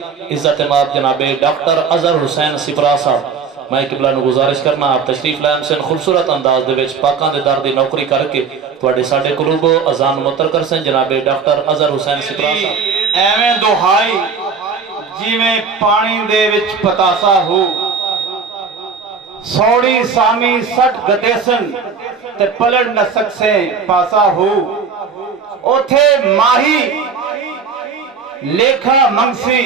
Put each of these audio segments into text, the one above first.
इज्जत माब जनाबे डॉक्टर अजहर हुसैन सिपरा साहब मैं किबला नु गुजारिश करना आप तशरीफ लाइन से खूबसूरत अंदाज दे विच पाकां दे दर दी नौकरी करके तुहाडे साडे कुलूबो अजान मुतर कर सन जनाबे डॉक्टर अजहर हुसैन सिपरा साहब। एवें दुहाई जिवें पानी दे विच पतासा हो सौड़ी सामी सट गदेसन ते पलट न सकसे पासा हो ओथे माही लेखा मंगसी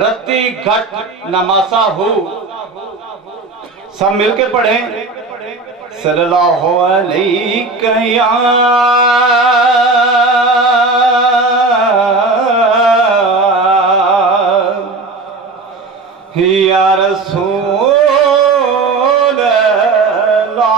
रत्ती घट नमासा हो। सब मिलके पढ़े सल्लल्लाहु अलैहि या रसूल अल्लाह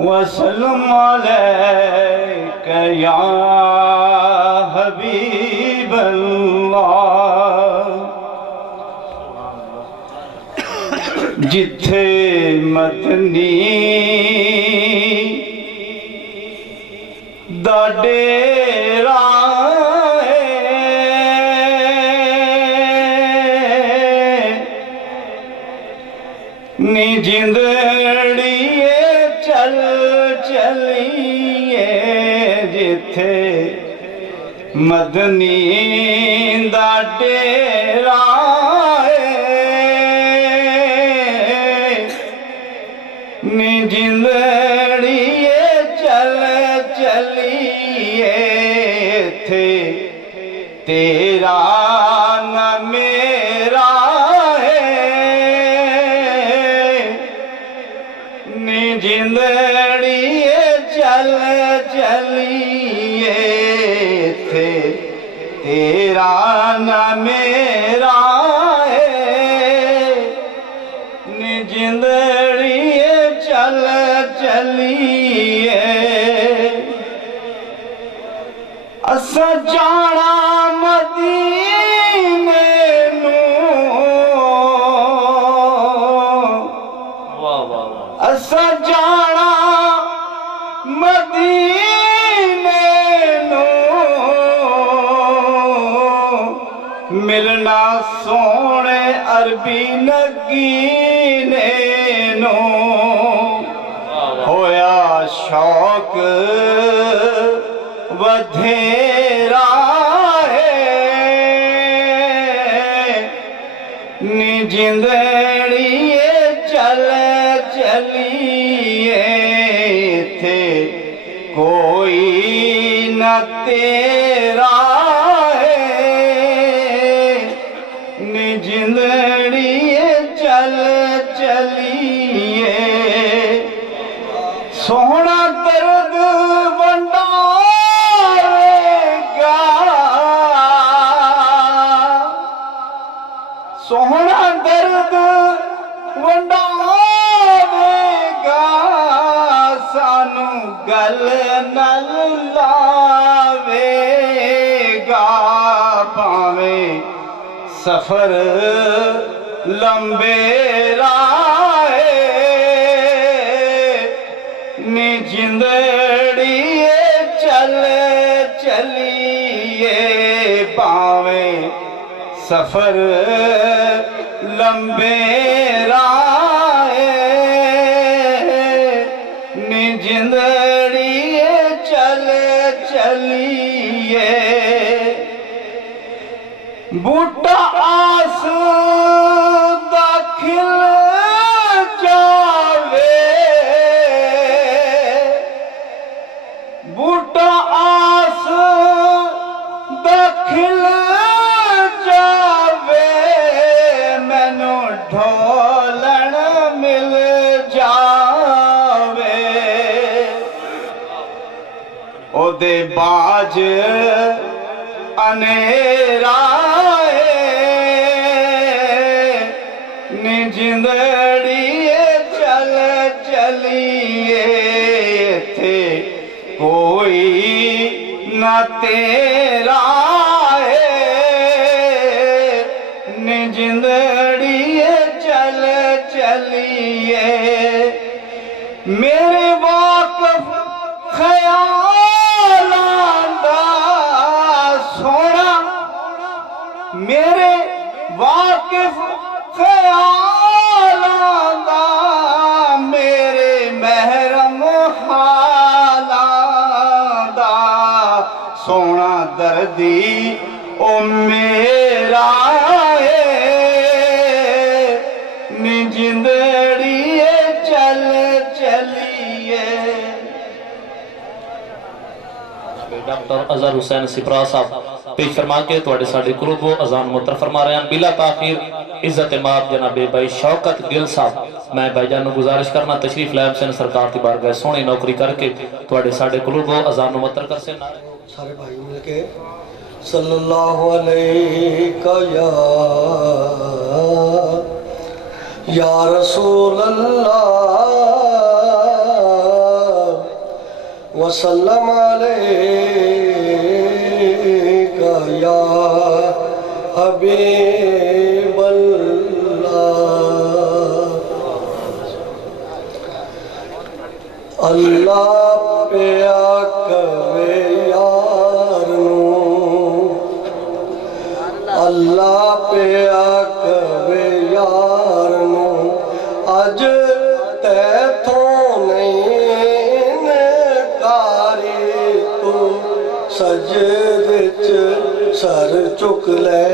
वसल्लम अलैका या हबीब अल्लाह। जिथे मदनी दा डेरा नी जिंदड़िए चल चलिए जिथे मदनी दा डेरा नी जिंदड़िए चल चलिए थे तेरा न मेरा नी जिंदड़िए चल चलिए थे तेरा न मेरा नी जिंदड़िए चल चलिए असा जाना मदीने असा जाना मदीने मिलना सोने अरबी नगीने होया शौक वधेरा नी जिंदड़िए चल चलिए थे कोई न तेरा नी जिंदड़िए चल चलिए सोहना दर्द वंडारेगा सोहना दर्द वंडारेगा सानू गल नल लावेगा पावे सफर लंबे राहे नी जिंदड़िए चल चलिए पावे सफर लंबे राहे नी जिंदड़िए चल चलिए बूटा आस दाखिल जावे बूटा आस दाखिल जावे मैनू ढोलन मिल जावे ओदे बाज अनेरा नी जिंदड़िए चल चलिए थे कोई न तेरा नी जिंदड़िए चल चलिए मेरे वाकफ खया सोना दर्दी ओ मेरा नी जिंदड़िए चल चलिए। डॉक्टर अजहर हुसैन सिपरा साहब पेश फरमा के तुहाडे साडे कुरूब अजान मुतर फरमा रहे हैं। बिला ताखीर इज्जत माब जनाबे भाई शौकत गिल साहब, मैं भाईजान नूं गुजारिश करना तशरीफ लाए हुसैन सरकार की बारगाह सोहनी नौकरी करके तुहाडे साडे कुरूब अजान मुतर कर से सारे भाई मिलके सल्लल्लाहु अलैहि या रसूल अल्लाह वसल्लम अलैका या हबीब अल्लाह। अल्लाह पे आकवे यार नूं, अल्लाह पे आकवे यार नूं, अज तैथों नहीं नकारी, तू सजदे च सर चुक ले,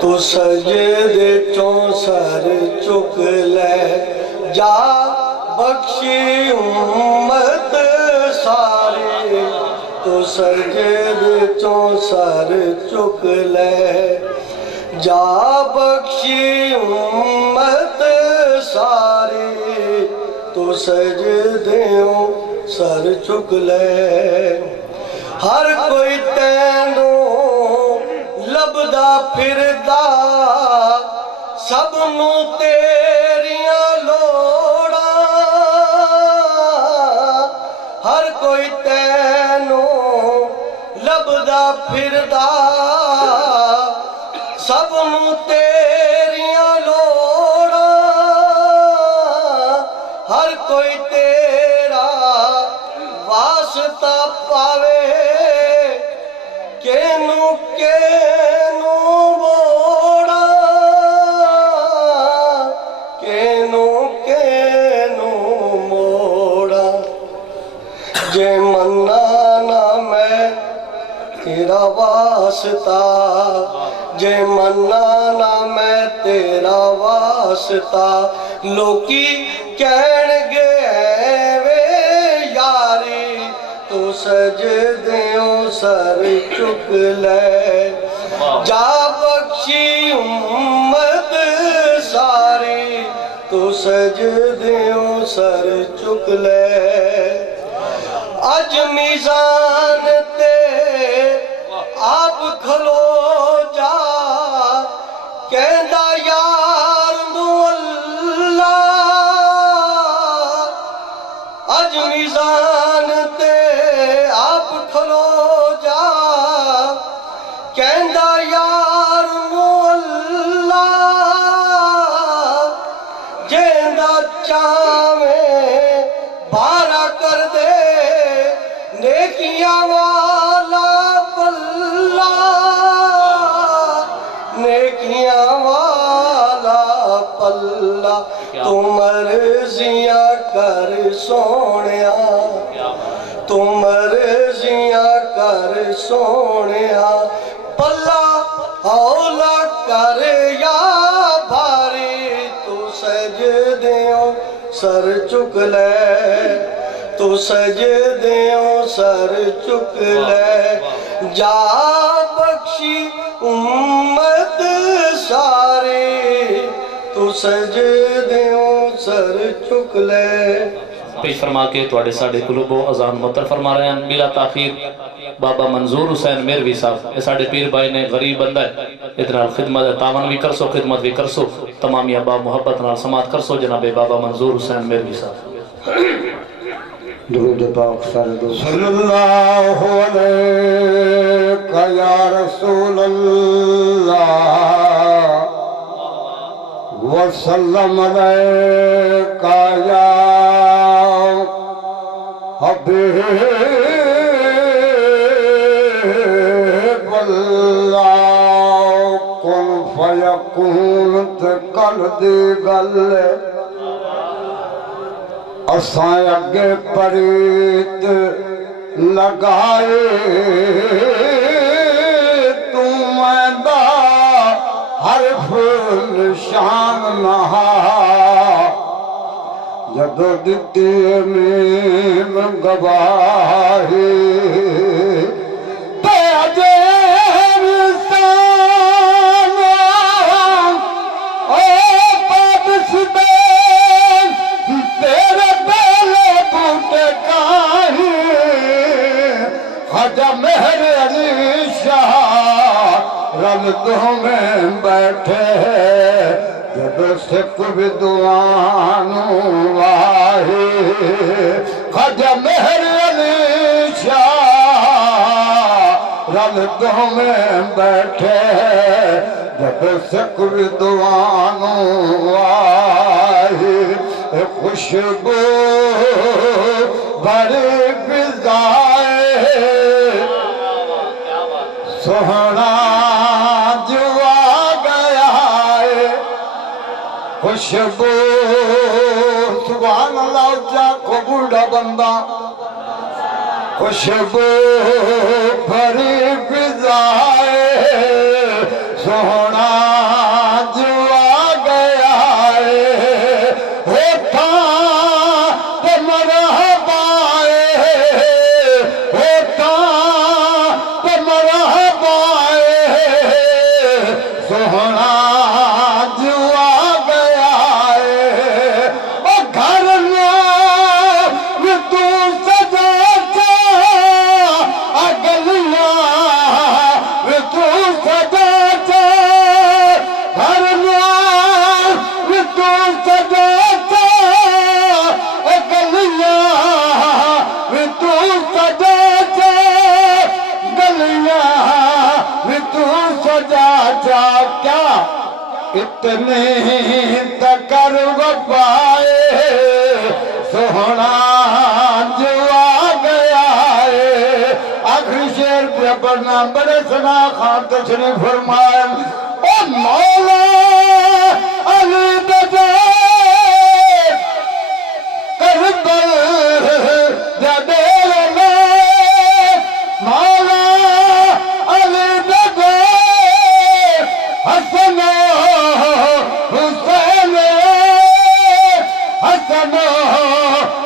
तू सजदे चों सर चुक ले, जा बख्शी उम्मत सारे, तो सजद चों सर चुक ले, जा बख्शी उम्मत सारे, तो सजदों सर चुक ले। हर कोई तैनू लभदा फिरदा, सबनू तेरियां लोड़ा, हर कोई तैनू लभदा फिरदा, सबनू तेरियां लोड़ा, हर कोई तेरा वास्ता पावे, केनू केनू बोड़ा, केनू केनू मोड़ा, जे मन्ना ना मैं तेरा वास्ता, जे मन्ना ना मैं तेरा वास्ता, लोकी कहणगे वे यारी, तू सजदों सर चुक ले, जा बख्शी उम्मत सारी, तू सजदों सर चुक ले। अज मीज़ान ते आप खलो जा, कहंदा यार नू अल्लाह, अज मीज़ान ते आप खलो जा, कहंदा यार नू अल्लाह, जेंदा चावे बारा कर दे, नेकियां वाला पल्ला, नेकियां वाला पल्ला, तू मर्जियां कर सोनिया, तू मर्जियां कर सोनिया, पल्ला हौला कर या भारी, तू सजदों सर चुक ले, तू सजदों सर चुक ले, जा बख्शी उम्मत सारी, तू सजदों सर चुक ले। पेश फरमा के तुहाडे साडे कुलूबो अजान मुतर फरमा रहे हैं। बिला ताखीर बाबा मंजूर हुसैन मेरवी साहब, ये साडे पीर भाई ने, गरीब बंदा है, इतना खिदमत तावन भी कर सो, खिदमत भी कर सो, तमामी अबा मोहब्बत नाल समात कर सो जनाबे बाबा मंजूर हुसैन मेरवी साहब। दुरूद पाक सारे दो सल्लल्लाहु अलैका या रसूल अल्लाह वसल्लम अलैका या हबीब अल्लाह। कुन फयकून ते कल दी गल असां अगे परीत लगाए तू मैदा हर फुल शान नहा जदों दिती नीम गवाही ते अजे इंसान ओ पाकिस्तान तेरे बेले बूटे काही ख्वाजा मेहर अली शाह रमदों में बैठे जब सिख विद्वान वाहे ख्वाजा मेहर अली शाह रमदों में बैठे जब सिख विद्वान वाहे खुशबू बड़ी फिजाए सोहना जुआ गया है खुशबू सुभान अल्लाह को बूढ़ा बंदा खुशबू भरी फिजाए सोहना जुआ गया है होठा ते मरहबाए होठा ते मरहबाए सोहना जुआ गया है ओ घर में तू सजा अगलिया में तू सजा घर में तू सजा गलिया में तू सजा गलिया में तू सजा जा क्या इतने तकर वफाए सोहना जुआ गया है आखिरी शेर पे पढ़ना बड़े सना खान तशरीफ फरमाए ओ मौला अली दे करबल जदेल में मौला अली दे हसन हुसैन हसन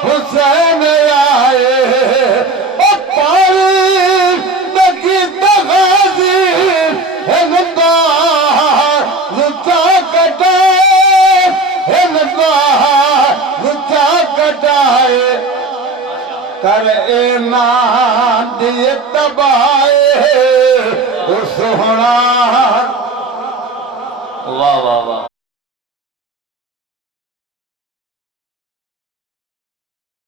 हुसैन आए ओ पारी नकी तगाजी इन बार लुचा कटाए इन बार लुचा कटाए कर ईमान दिए तबाए उस होना